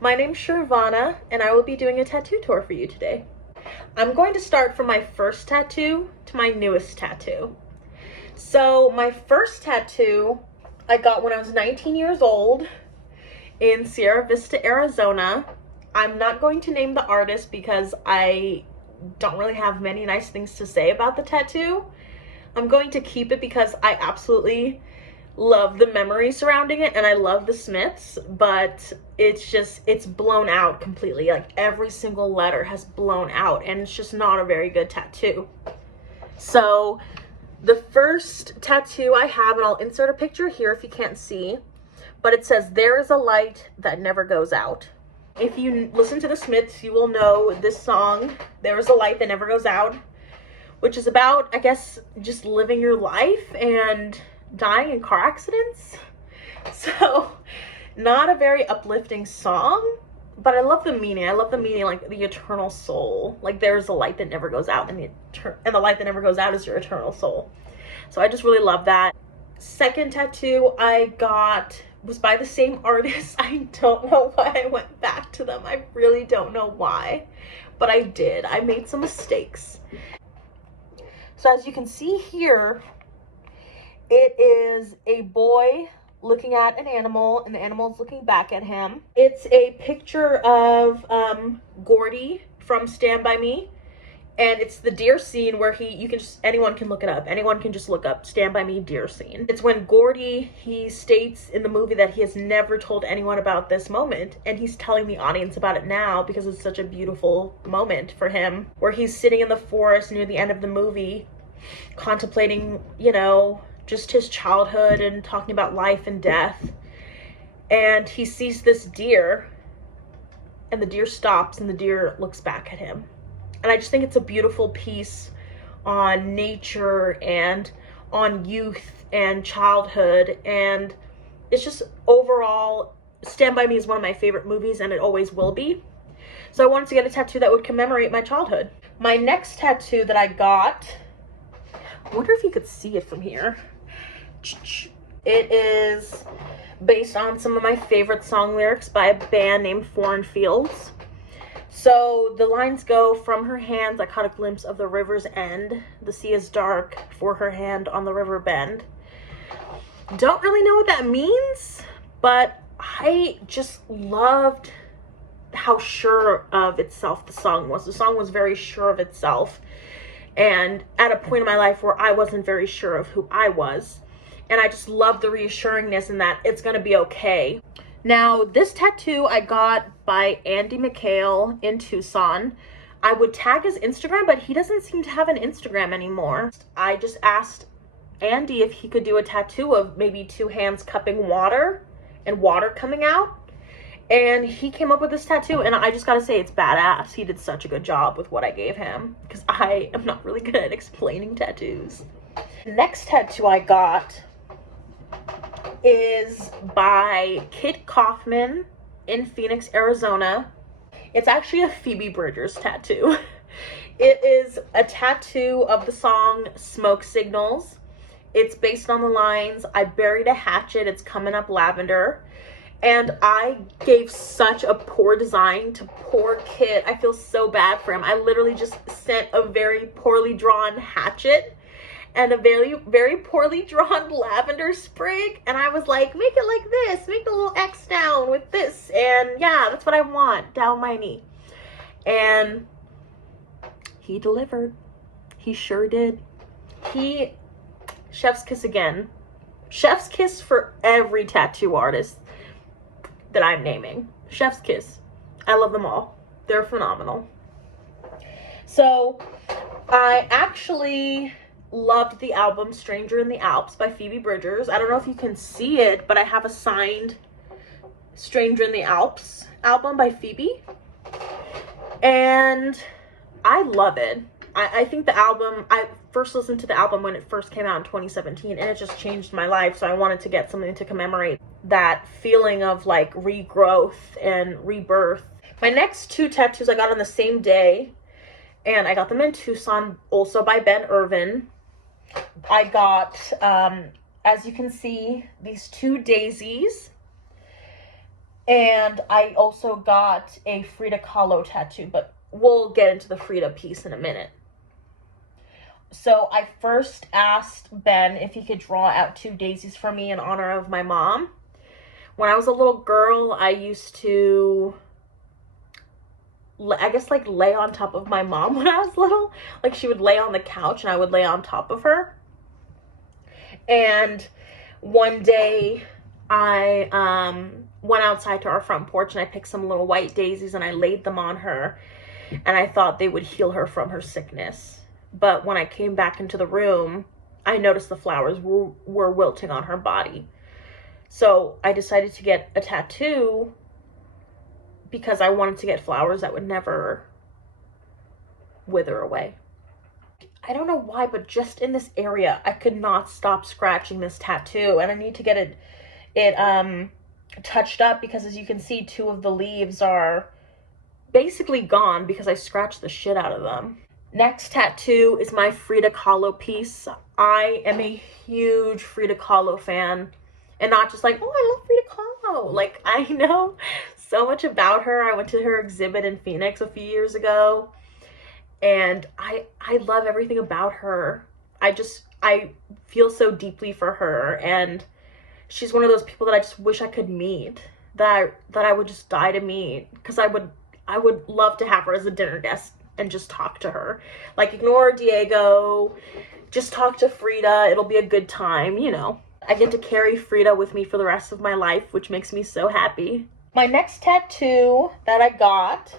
My name's Shervana, and I will be doing a tattoo tour for you today. I'm going to start from my first tattoo to my newest tattoo. So my first tattoo I got when I was 19 years old in Sierra Vista, Arizona. I'm not going to name the artist because I don't really have many nice things to say about the tattoo. I'm going to keep it because I absolutely love the memory surrounding it and I love the Smiths, but it's blown out completely. Like every single letter has blown out and it's just not a very good tattoo. So the first tattoo I have, and I'll insert a picture here if you can't see, but it says, "There is a light that never goes out." If you listen to the Smiths, you will know this song, "There is a Light That Never Goes Out," which is about, I guess, just living your life and dying in car accidents. So not a very uplifting song, but I love the meaning. I love the meaning, like the eternal soul. Like there's a light that never goes out, and the light that never goes out is your eternal soul. So I just really love that. Second tattoo I got was by the same artist. I don't know why I went back to them. I really don't know why, but I did. I made some mistakes. So as you can see here, it is a boy looking at an animal and the animal is looking back at him. It's a picture of Gordy from Stand By Me, and it's the deer scene where anyone can look it up. Anyone can just look up Stand By Me deer scene. It's when Gordy, he states in the movie that he has never told anyone about this moment, and he's telling the audience about it now because it's such a beautiful moment for him, where he's sitting in the forest near the end of the movie contemplating, you know, just his childhood and talking about life and death. And he sees this deer, and the deer stops and the deer looks back at him. And I just think it's a beautiful piece on nature and on youth and childhood. And it's just overall, Stand By Me is one of my favorite movies, and it always will be. So I wanted to get a tattoo that would commemorate my childhood. My next tattoo that I got, I wonder if you could see it from here. It is based on some of my favorite song lyrics by a band named Foreign Fields. So the lines go, "From her hands I caught a glimpse of the river's end. The sea is dark for her hand on the river bend." Don't really know what that means, but I just loved how sure of itself the song was. The song was very sure of itself, and at a point in my life where I wasn't very sure of who I was. And I just love the reassuringness in that it's gonna be okay. Now, this tattoo I got by Andy McHale in Tucson. I would tag his Instagram, but he doesn't seem to have an Instagram anymore. I just asked Andy if he could do a tattoo of maybe two hands cupping water and water coming out. And he came up with this tattoo, and I just gotta say, it's badass. He did such a good job with what I gave him, because I am not really good at explaining tattoos. The next tattoo I got is by Kitt Kaufman in Phoenix, Arizona. It's actually a Phoebe Bridgers tattoo. It is a tattoo of the song Smoke Signals. It's based on the lines, "I buried a hatchet, it's coming up lavender." And I gave such a poor design to poor Kitt. I feel so bad for him. I literally just sent a very poorly drawn hatchet and a very, very poorly drawn lavender sprig. And I was like, make it like this, make the little X down with this. And yeah, that's what I want down my knee. And he delivered. He sure did. Chef's kiss again. Chef's kiss for every tattoo artist that I'm naming. Chef's kiss. I love them all. They're phenomenal. So I actually loved the album Stranger in the Alps by Phoebe Bridgers. I don't know if you can see it, but I have a signed Stranger in the Alps album by Phoebe, and I love it. I think the album, I first listened to the album when it first came out in 2017, and it just changed my life, so I wanted to get something to commemorate that feeling of like regrowth and rebirth. My next two tattoos I got on the same day, and I got them in Tucson, also by Ervin. I got, as you can see, these two daisies. And I also got a Frida Kahlo tattoo, but we'll get into the Frida piece in a minute. So I first asked Ben if he could draw out 2 daisies for me in honor of my mom. When I was a little girl, I used to, I guess, like, lay on top of my mom when I was little. Like, she would lay on the couch and I would lay on top of her. And one day I went outside to our front porch and I picked some little white daisies and I laid them on her, and I thought they would heal her from her sickness. But when I came back into the room, I noticed the flowers were wilting on her body. So I decided to get a tattoo because I wanted to get flowers that would never wither away. I don't know why, but just in this area, I could not stop scratching this tattoo, and I need to get it touched up because, as you can see, 2 of the leaves are basically gone because I scratched the shit out of them. Next tattoo is my Frida Kahlo piece. I am a huge Frida Kahlo fan, and not just like, oh, I love Frida Kahlo. Like, I know so much about her. I went to her exhibit in Phoenix a few years ago, and I love everything about her. I feel so deeply for her, and she's one of those people that I just wish I could meet, that I would just die to meet, because I would love to have her as a dinner guest and just talk to her. Like, ignore Diego, just talk to Frida. It'll be a good time, you know. I get to carry Frida with me for the rest of my life, which makes me so happy. My next tattoo that I got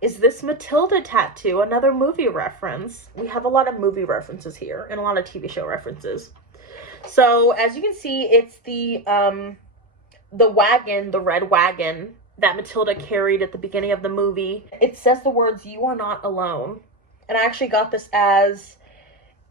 is this Matilda tattoo, another movie reference. We have a lot of movie references here and a lot of TV show references. So as you can see, it's the wagon, the red wagon that Matilda carried at the beginning of the movie. It says the words, "You are not alone." And I actually got this as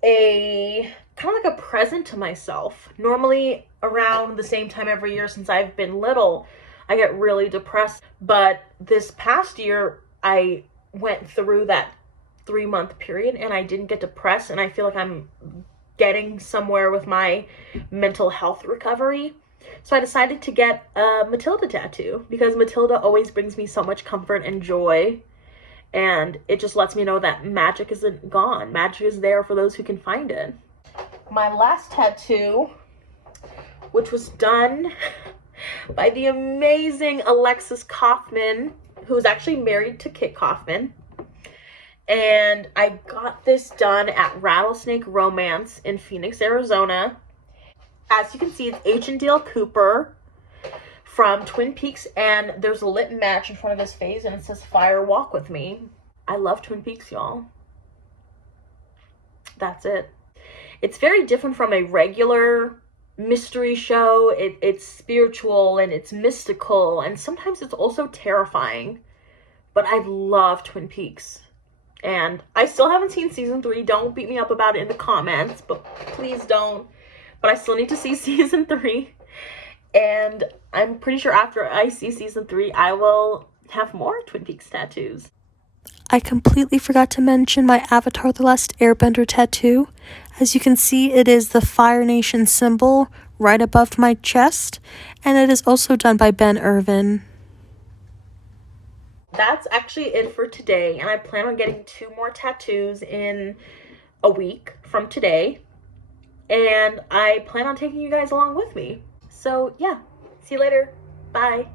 a kind of like a present to myself. Normally around the same time every year since I've been little, I get really depressed. But this past year, I went through that 3-month period and I didn't get depressed, and I feel like I'm getting somewhere with my mental health recovery. So I decided to get a Matilda tattoo because Matilda always brings me so much comfort and joy, and it just lets me know that magic isn't gone. Magic is there for those who can find it. My last tattoo, which was done by the amazing Alexis Kaufman, who's actually married to Kitt Kaufman. And I got this done at Rattlesnake Romance in Phoenix, Arizona. As you can see, it's H and Dale Cooper from Twin Peaks, and there's a lit match in front of his face, and it says, "Fire Walk With Me." I love Twin Peaks, y'all. That's it. It's very different from a regular mystery show. It's spiritual and it's mystical, and sometimes it's also terrifying. But I love Twin Peaks. And I still haven't seen season 3. Don't beat me up about it in the comments, but please don't. But I still need to see season 3. And I'm pretty sure after I see season 3, I will have more Twin Peaks tattoos. I completely forgot to mention my Avatar: The Last Airbender tattoo. As you can see, it is the Fire Nation symbol right above my chest, and it is also done by Ben Ervin. That's actually it for today, and I plan on getting 2 more tattoos in a week from today, and I plan on taking you guys along with me. So yeah, see you later. Bye.